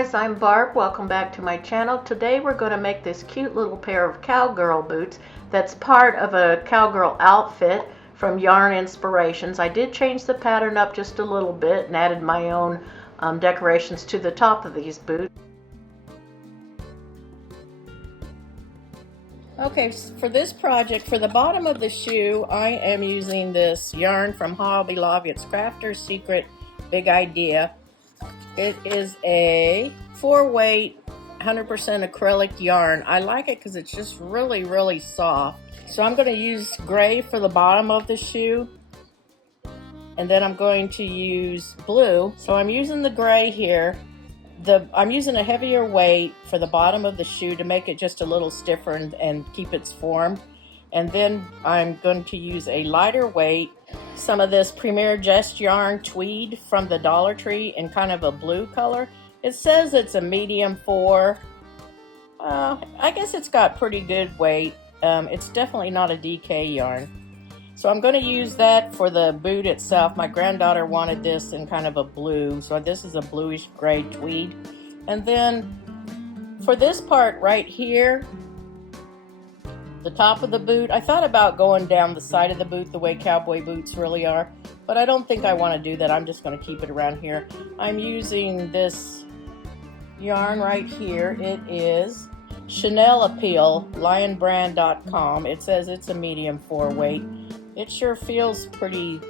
guys, I'm Barb. Welcome back to my channel. Today we're going to make this cute little pair of cowgirl boots that's part of a cowgirl outfit from Yarn Inspirations. I did change the pattern up just a little bit and added my own decorations to the top of these boots. Okay, for this project, for the bottom of the shoe, I am using this yarn from Hobby Lobby. It's Crafter's Secret Big Idea. It is a 4-weight, 100% acrylic yarn. I like it because it's just really, really soft. So I'm going to use gray for the bottom of the shoe. And then I'm going to use blue. So I'm using the gray here. I'm using a heavier weight for the bottom of the shoe to make it just a little stiffer and keep its form. And then I'm going to use a lighter weight, some of this Premier Just Yarn tweed from the Dollar Tree in kind of a blue color. It says it's a medium 4. I guess it's got pretty good weight. It's definitely not a DK yarn. So I'm going to use that for the boot itself. My granddaughter wanted this in kind of a blue, so this is a bluish gray tweed. And then for this part right here, the top of the boot, I thought about going down the side of the boot the way cowboy boots really are, but I don't think I want to do that. I'm just going to keep it around here. I'm using this yarn right here. It is Chanel Appeal, Lionbrand.com. It says it's a medium 4 weight. It sure feels pretty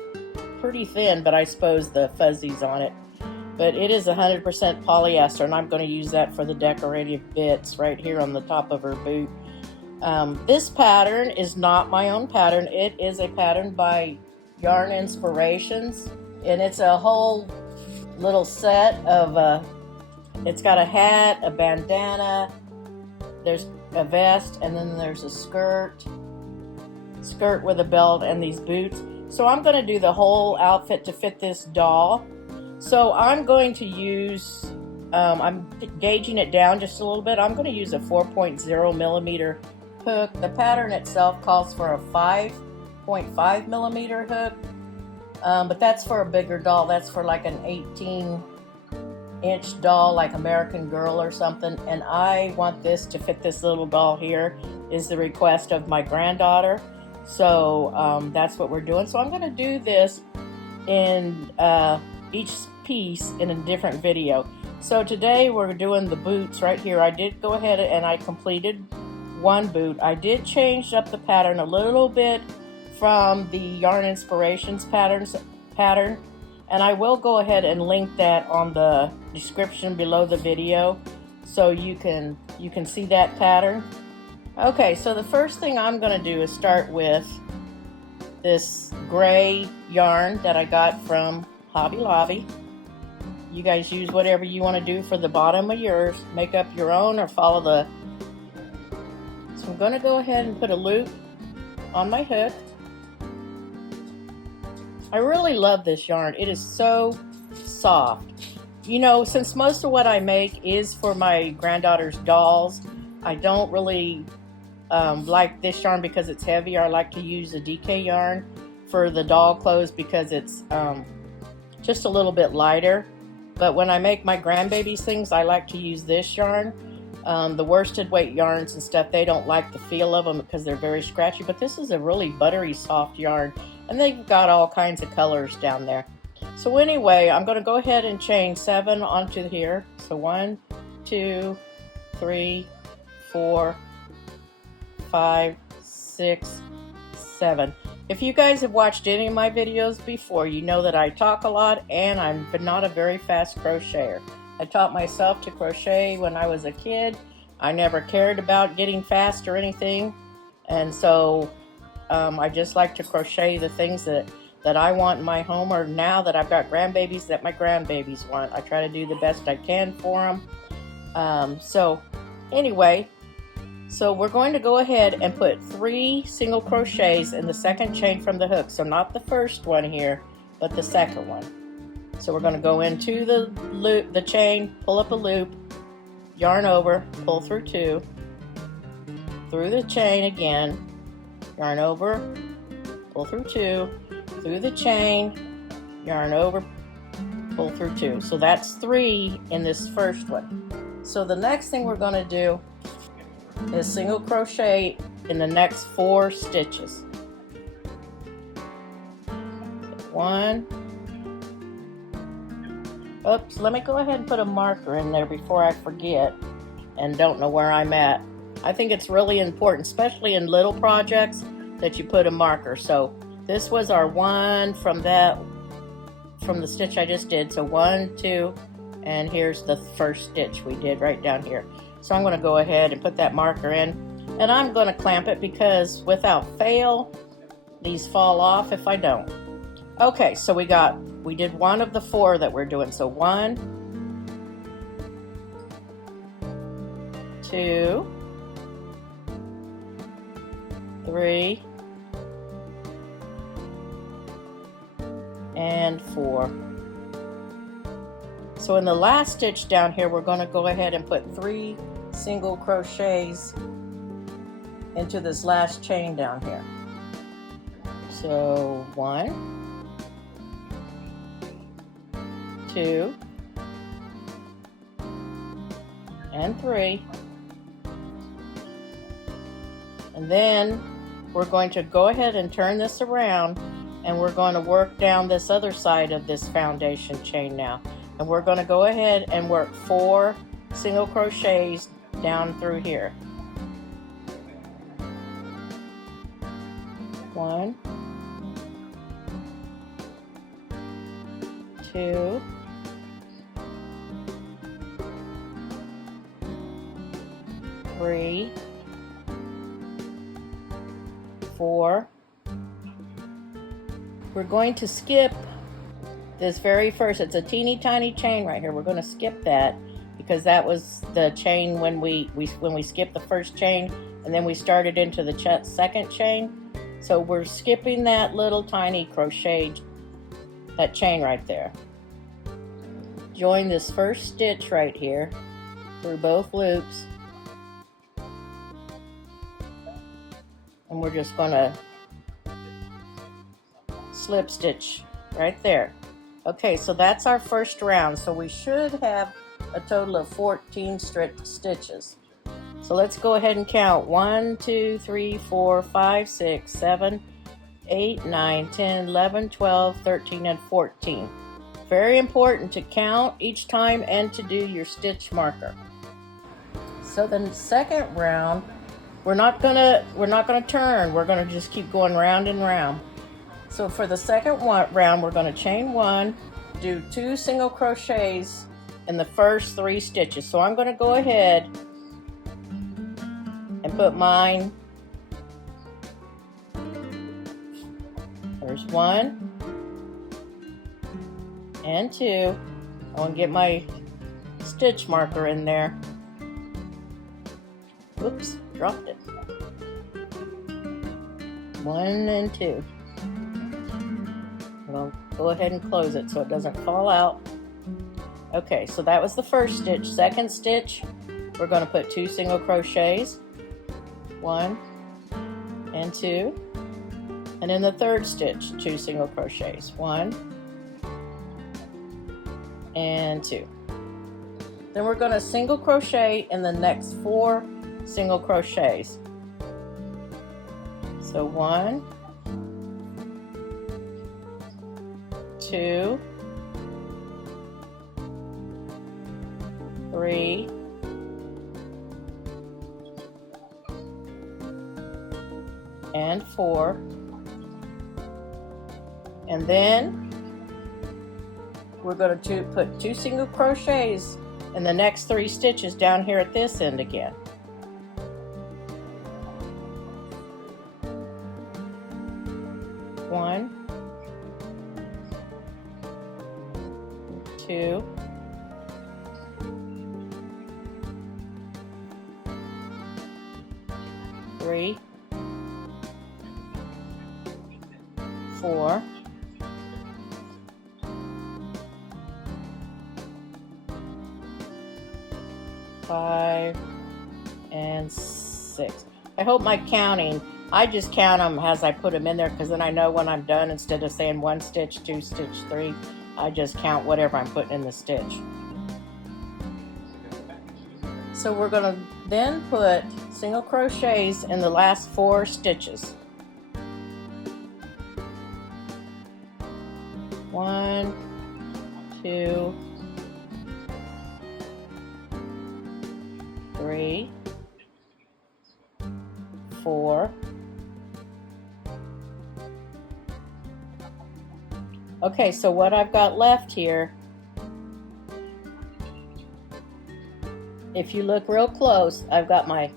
thin, but I suppose the fuzzies on it. But it is 100% polyester, and I'm going to use that for the decorative bits right here on the top of her boot. This pattern is not my own pattern. It is a pattern by Yarn Inspirations, and it's a whole little set of, it's got a hat, a bandana, there's a vest, and then there's a skirt with a belt and these boots. So I'm going to do the whole outfit to fit this doll. So I'm going to use, I'm gauging it down just a little bit. I'm going to use a 4.0 millimeter hook. The pattern itself calls for a 5.5 millimeter hook, but that's for a bigger doll. That's for like an 18-inch doll, like American Girl or something. And I want this to fit this little doll here, is the request of my granddaughter. So that's what we're doing. So I'm going to do this in each piece in a different video. So today we're doing the boots right here. I did go ahead and I completed one boot. I did change up the pattern a little bit from the Yarn Inspirations pattern, and I will go ahead and link that on the description below the video so you can see that pattern. Okay, so the first thing I'm going to do is start with this gray yarn that I got from Hobby Lobby. You guys use whatever you want to do for the bottom of yours. Make up your own or follow the... So I'm going to go ahead and put a loop on my hook. I really love this yarn. It is so soft. You know, since most of what I make is for my granddaughter's dolls, I don't really like this yarn because it's heavier. I like to use a DK yarn for the doll clothes because it's just a little bit lighter. But when I make my grandbabies things, I like to use this yarn. The worsted weight yarns and stuff, they don't like the feel of them because they're very scratchy. But this is a really buttery soft yarn, and they've got all kinds of colors down there. So anyway, I'm going to go ahead and chain 7 onto here. So 1, 2, 3, 4, 5, 6, 7. If you guys have watched any of my videos before, you know that I talk a lot and I'm not a very fast crocheter. I taught myself to crochet when I was a kid. I never cared about getting fast or anything, and so I just like to crochet the things that I want in my home, or now that I've got grandbabies that my grandbabies want. I try to do the best I can for them. So anyway, so we're going to go ahead and put 3 single crochets in the second chain from the hook. So not the first one here, but the second one. So we're going to go into the loop, the chain, pull up a loop, yarn over, pull through 2, through the chain again, yarn over, pull through 2, through the chain, yarn over, pull through 2. So that's 3 in this first one. So the next thing we're going to do is single crochet in the next 4 stitches. 1. Oops, let me go ahead and put a marker in there before I forget and don't know where I'm at. I think it's really important, especially in little projects, that you put a marker. So this was our 1 from the stitch I just did. So 1, 2, and here's the first stitch we did right down here. So I'm going to go ahead and put that marker in, and I'm going to clamp it because without fail these fall off if I don't. Okay, so we did 1 of the 4 that we're doing. So 1, 2, 3, and 4. So in the last stitch down here, we're going to go ahead and put 3 single crochets into this last chain down here. So 1, 2, and 3. And then we're going to go ahead and turn this around, and we're going to work down this other side of this foundation chain now. And we're going to go ahead and work 4 single crochets down through here. 1, 2, 3, 4. We're going to skip this very first, it's a teeny tiny chain right here. We're going to skip that because that was the chain when we skipped the first chain, and then we started into the second chain. So we're skipping that little tiny crochet, that chain right there. Join this first stitch right here through both loops, and we're just going to slip stitch right there. Okay, so that's our first round. So we should have a total of 14 stitches. So let's go ahead and count. 1, 2, 3, 4, 5, 6, 7, 8, 9, 10, 11, 12, 13, and 14. Very important to count each time and to do your stitch marker. So the second round, we're not gonna turn. We're gonna just keep going round and round. So for the second round, we're going to chain 1, do 2 single crochets in the first 3 stitches. So I'm going to go ahead and put mine. There's 1 and 2. I want to get my stitch marker in there. Whoops, dropped it. 1 and 2. We'll go ahead and close it so it doesn't fall out. Okay, so that was the first stitch. Second stitch, we're going to put 2 single crochets. 1 and 2. And in the third stitch, 2 single crochets. 1 and 2. Then we're going to single crochet in the next 4 single crochets. So 1, 2, 3, and 4, and then we're going to put 2 single crochets in the next 3 stitches down here at this end again. 1, 2, 3, 4, 5, and 6. I hope my counting, I just count them as I put them in there because then I know when I'm done instead of saying 1 stitch, 2 stitch, 3. I just count whatever I'm putting in the stitch. So we're going to then put single crochets in the last 4 stitches. 1, 2, 3, 4. Okay, so what I've got left here, if you look real close, I've got my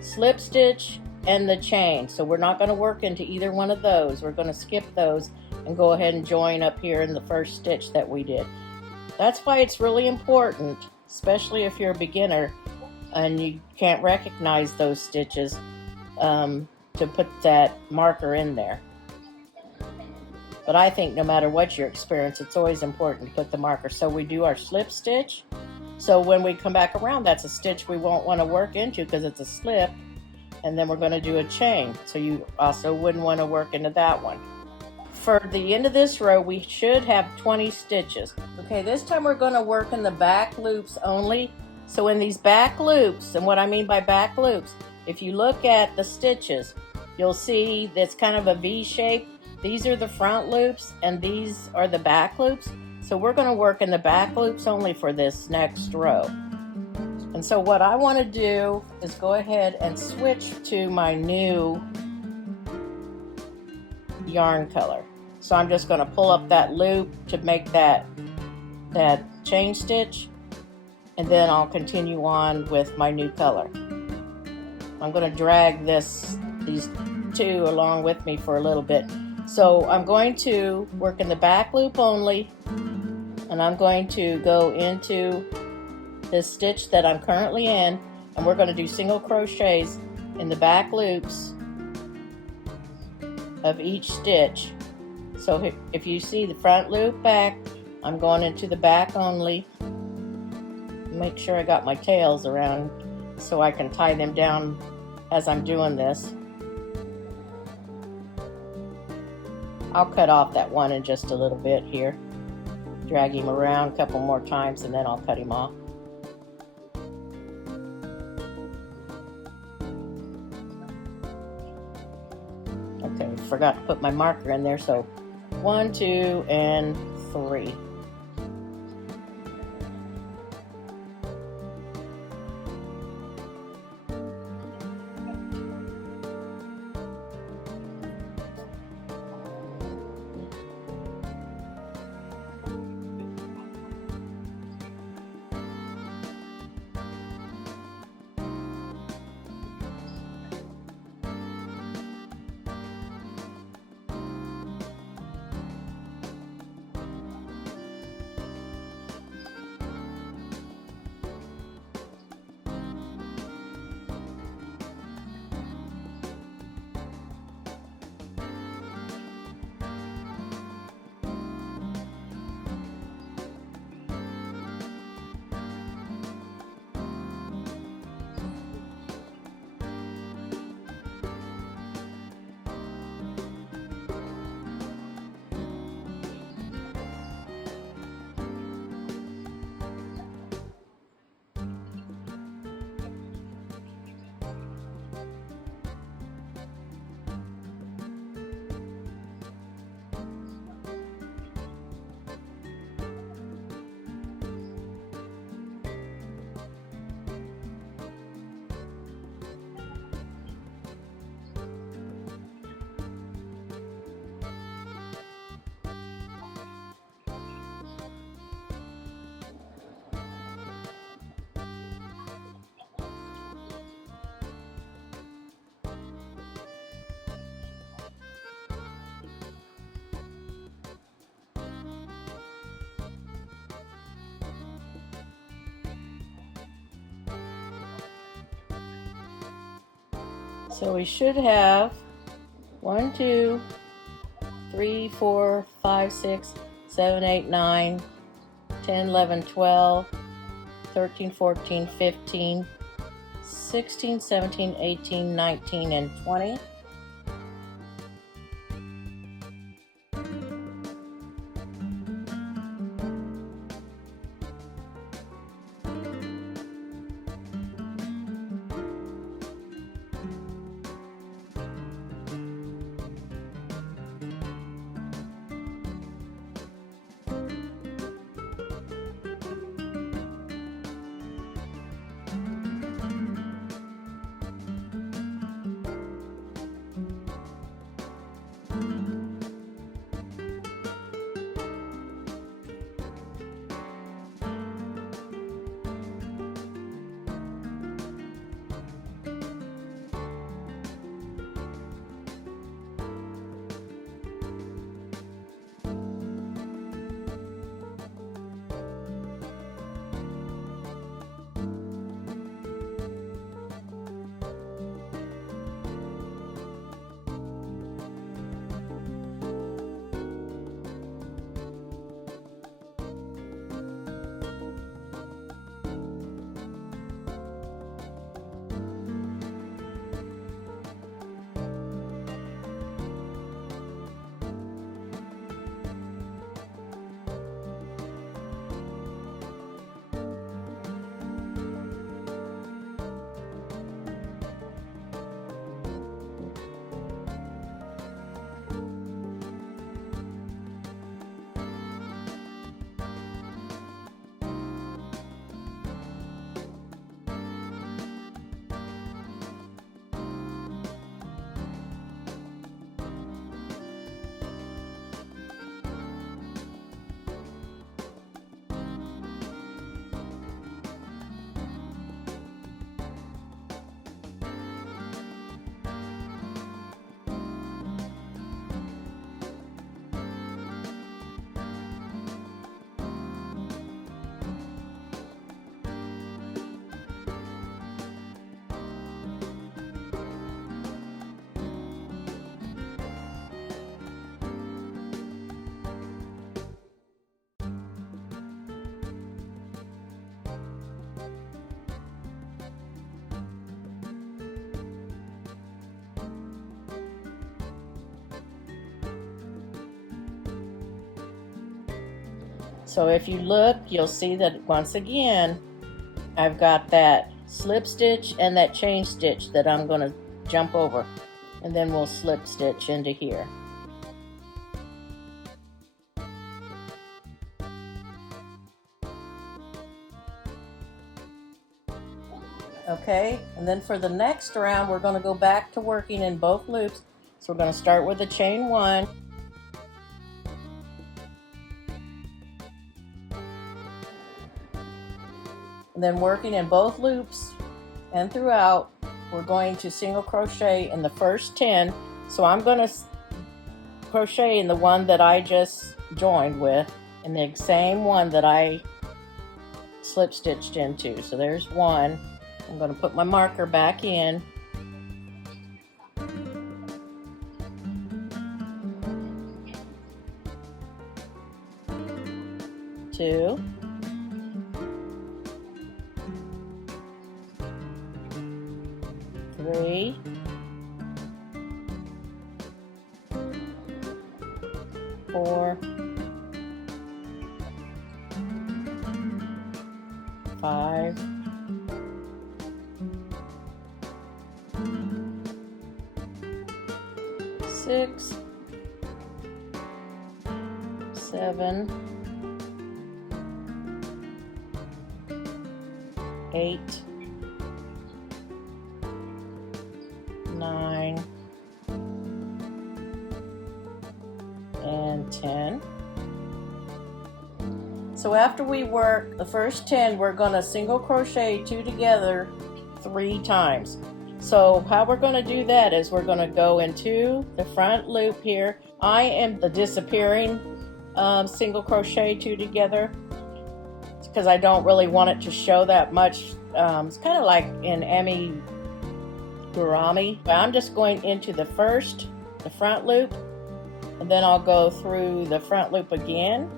slip stitch and the chain. So we're not going to work into either one of those. We're going to skip those and go ahead and join up here in the first stitch that we did. That's why it's really important, especially if you're a beginner and you can't recognize those stitches, to put that marker in there. But I think no matter what your experience, it's always important to put the marker. So we do our slip stitch. So when we come back around, that's a stitch we won't want to work into because it's a slip. And then we're going to do a chain. So you also wouldn't want to work into that one. For the end of this row, we should have 20 stitches. Okay, this time we're going to work in the back loops only. So in these back loops, and what I mean by back loops, if you look at the stitches, you'll see that's kind of a V shape. These are the front loops and these are the back loops. So we're going to work in the back loops only for this next row. And so what I want to do is go ahead and switch to my new yarn color. So I'm just going to pull up that loop to make that chain stitch, and then I'll continue on with my new color. I'm going to drag these two along with me for a little bit. So I'm going to work in the back loop only, and I'm going to go into this stitch that I'm currently in, and we're going to do single crochets in the back loops of each stitch. So if you see the front loop back, I'm going into the back only. Make sure I got my tails around so I can tie them down as I'm doing this. I'll cut off that one in just a little bit here. Drag him around a couple more times and then I'll cut him off. Okay, forgot to put my marker in there, so 1, 2, and 3. So we should have 1, 2, 3, 4, 5, 6, 7, 8, 9, 10, 11, 12, 13, 14, 15, 16, 17, 18, 19, and 20. So if you look, you'll see that once again I've got that slip stitch and that chain stitch that I'm going to jump over, and then we'll slip stitch into here. Okay, and then for the next round we're going to go back to working in both loops. So we're going to start with the chain 1, and then working in both loops and throughout, we're going to single crochet in the first 10. So I'm going to crochet in the one that I just joined with, and the same one that I slip stitched into. So there's one. I'm going to put my marker back in. 2, 3, 4, 5, 6, 7, 8, 9, and 10. So after we work the first 10, we're going to single crochet 2 together 3 times. So how we're going to do that is we're going to go into the front loop here. I am the disappearing single crochet 2 together because I don't really want it to show that much. It's kind of like in amigurumi. I'm just going into the front loop, and then I'll go through the front loop again,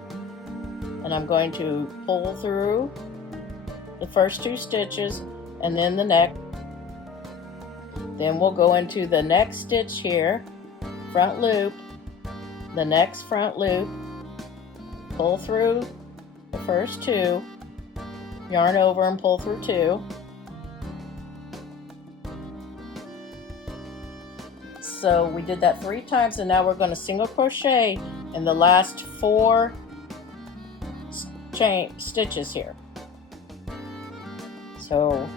and I'm going to pull through the first 2 stitches and then the next. Then we'll go into the next stitch here, front loop, the next front loop, pull through the first 2, yarn over and pull through 2. So we did that 3 times, and now we're going to single crochet in the last 4 chain stitches here. So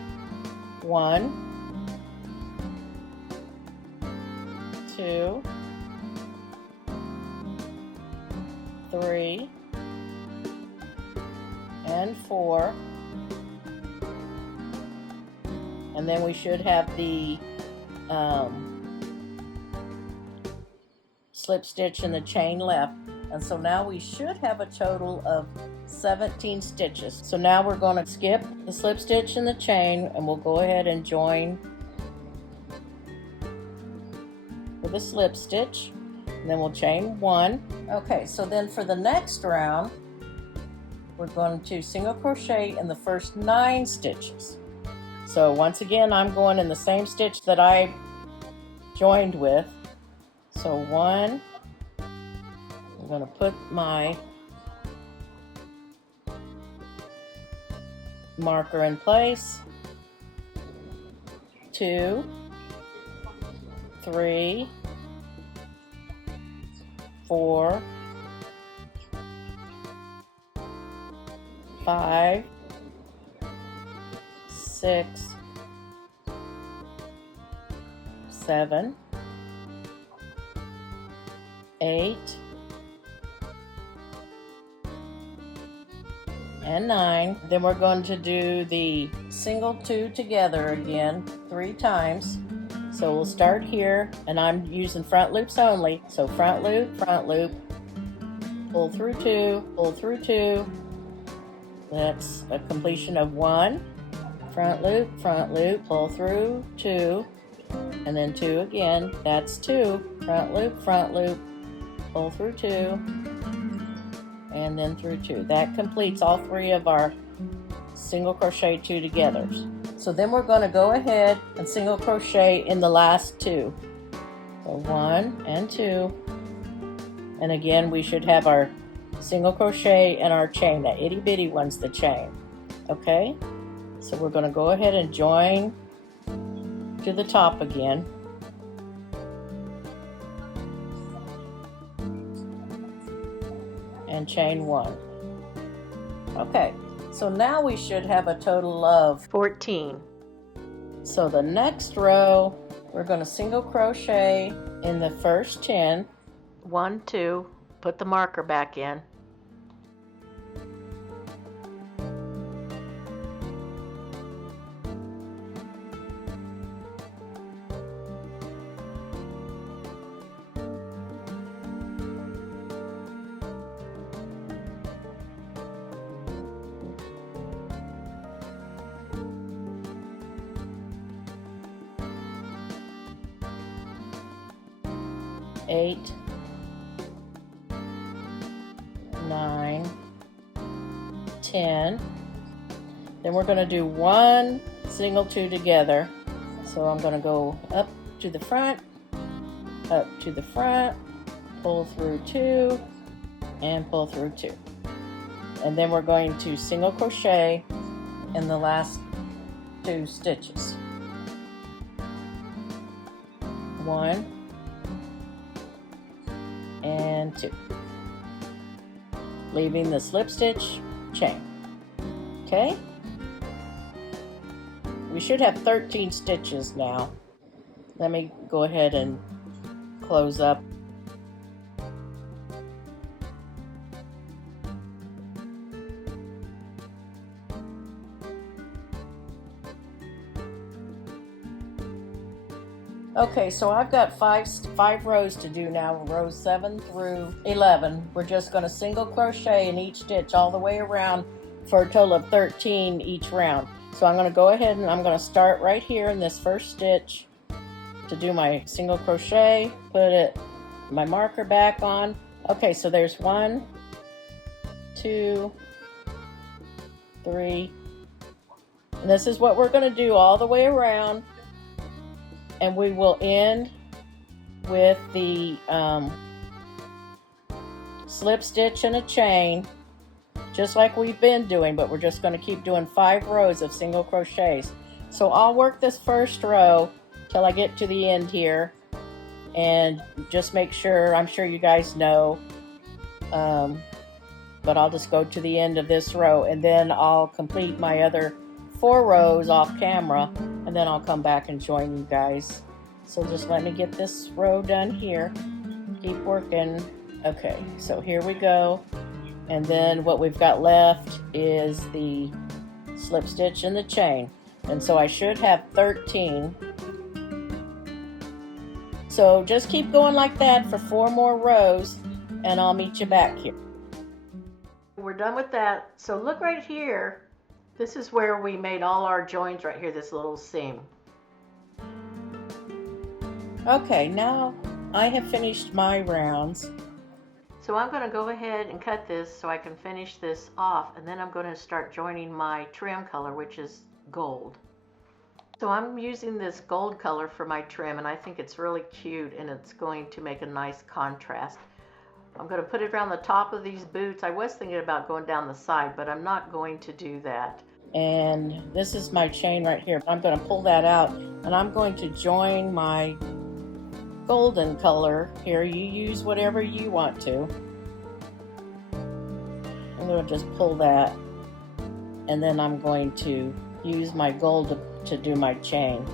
1, 2, 3, and 4, and then we should have the slip stitch and the chain left, and so now we should have a total of 17 stitches. So now we're going to skip the slip stitch and the chain, and we'll go ahead and join with a slip stitch, and then we'll chain 1. Okay, so then for the next round we're going to single crochet in the first 9 stitches. So once again I'm going in the same stitch that I joined with. So 1, I'm going to put my marker in place, 2, 3, 4, 5, 6, 7, 8, and 9. Then we're going to do the single 2 together again 3 times. So we'll start here, and I'm using front loops only. So front loop, pull through 2, pull through 2. That's a completion of 1. Front loop, pull through 2, and then 2 again. That's 2. Front loop, pull through 2, and then through 2. That completes all 3 of our single crochet 2 togethers. So then we're going to go ahead and single crochet in the last 2. So 1 and 2, and again we should have our single crochet in our chain. That itty bitty one's the chain. Okay, so we're going to go ahead and join to the top again. And chain 1. Okay, so now we should have a total of 14. So the next row, we're going to single crochet in the first 10. 1, 2, put the marker back in. Eight, 9, 10. Then we're going to do 1 single 2 together. So I'm going to go up to the front, pull through 2, and pull through 2. And then we're going to single crochet in the last 2 stitches. 1 and 2, leaving the slip stitch, chain. Okay, we should have 13 stitches now. Let me go ahead and close up. Okay, so I've got five rows to do now, rows 7 through 11. We're just going to single crochet in each stitch all the way around for a total of 13 each round. So I'm going to go ahead and I'm going to start right here in this first stitch to do my single crochet, put my marker back on. Okay, so there's 1, 2, 3, and this is what we're going to do all the way around. And we will end with the slip stitch and a chain, just like we've been doing, but we're just going to keep doing 5 rows of single crochets. So I'll work this first row till I get to the end here, and just make sure, I'm sure you guys know, but I'll just go to the end of this row, and then I'll complete my other 4 rows off camera, and then I'll come back and join you guys. So just let me get this row done here. Keep working. Okay, so here we go. And then what we've got left is the slip stitch and the chain. And so I should have 13. So just keep going like that for 4 more rows, and I'll meet you back here. We're done with that. So look right here. This is where we made all our joins right here, this little seam. Okay, now I have finished my rounds. So I'm going to go ahead and cut this so I can finish this off, and then I'm going to start joining my trim color, which is gold. So I'm using this gold color for my trim, and I think it's really cute, and it's going to make a nice contrast. I'm going to put it around the top of these boots. I was thinking about going down the side, but I'm not going to do that. And this is my chain right here. I'm going to pull that out, and I'm going to join my golden color here. You use whatever you want to. I'm going to just pull that, and then I'm going to use my gold to do my chain.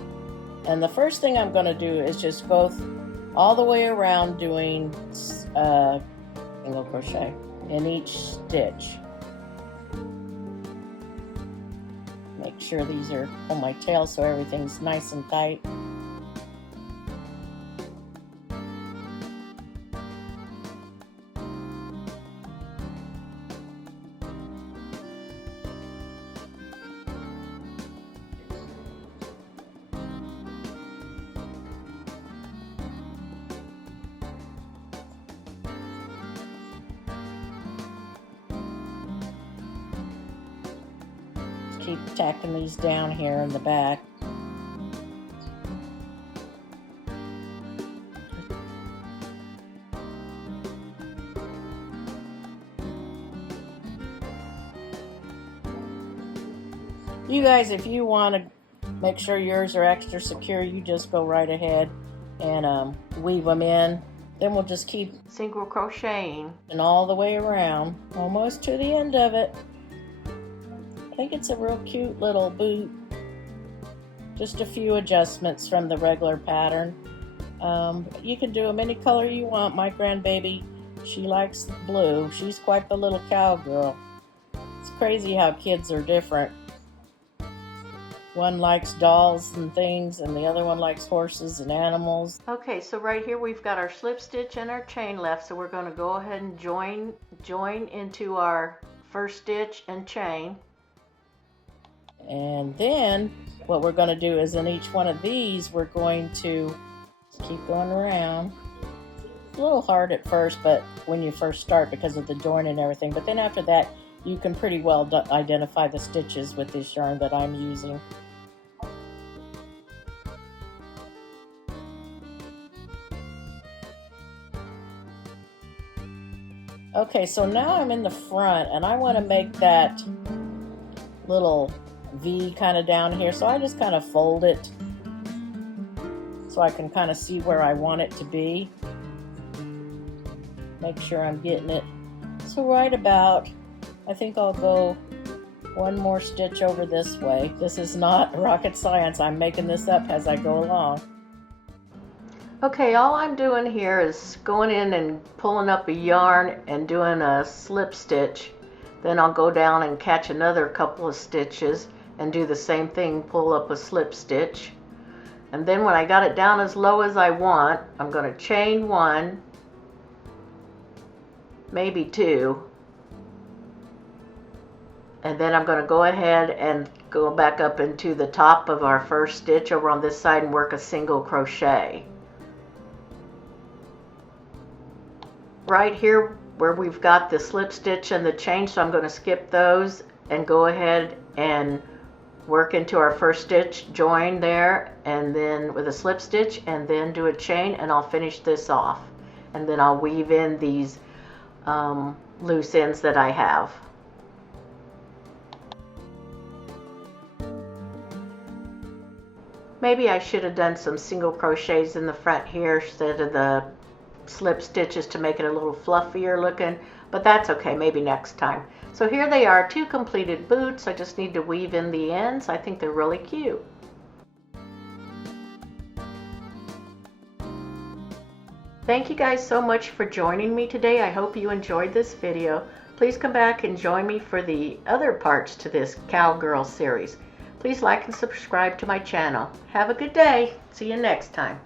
And the first thing I'm going to do is just go all the way around doing single crochet in each stitch. Make sure these are on my tail so everything's nice and tight. Keep tacking these down here in the back. You guys, if you want to make sure yours are extra secure, you just go right ahead and weave them in. Then we'll just keep single crocheting and all the way around, almost to the end of it. I think it's a real cute little boot. Just a few adjustments from the regular pattern. You can do them any color you want. My grandbaby, she likes blue. She's quite the little cowgirl. It's crazy how kids are different. One likes dolls and things, and the other one likes horses and animals. Okay, so right here we've got our slip stitch and our chain left, so we're going to go ahead and join into our first stitch and chain. And then what we're going to do is in each one of these we're going to keep going around. It's a little hard at first, but when you first start because of the join and everything, but then after that you can pretty well identify the stitches with this yarn that I'm using. Okay, so now I'm in the front and I want to make that little V kind of down here, so I just kind of fold it so I can kind of see where I want it to be. Make sure I'm getting it. So right about, I think I'll go one more stitch over this way. This is not rocket science. I'm making this up as I go along. Okay, all I'm doing here is going in and pulling up a yarn and doing a slip stitch. Then I'll go down and catch another couple of stitches and do the same thing, pull up a slip stitch. And then when I got it down as low as I want, I'm going to chain one, maybe two, and then I'm going to go ahead and go back up into the top of our first stitch over on this side and work a single crochet. Right here where we've got the slip stitch and the chain, so I'm going to skip those and go ahead and work into our first stitch, join there, and then with a slip stitch, and then do a chain, and I'll finish this off. And then I'll weave in these loose ends that I have. Maybe I should have done some single crochets in the front here instead of the slip stitches to make it a little fluffier looking, but that's okay, maybe next time. So here they are, two completed boots. I just need to weave in the ends. I think they're really cute. Thank you guys so much for joining me today. I hope you enjoyed this video. Please come back and join me for the other parts to this Cowgirl series. Please like and subscribe to my channel. Have a good day. See you next time.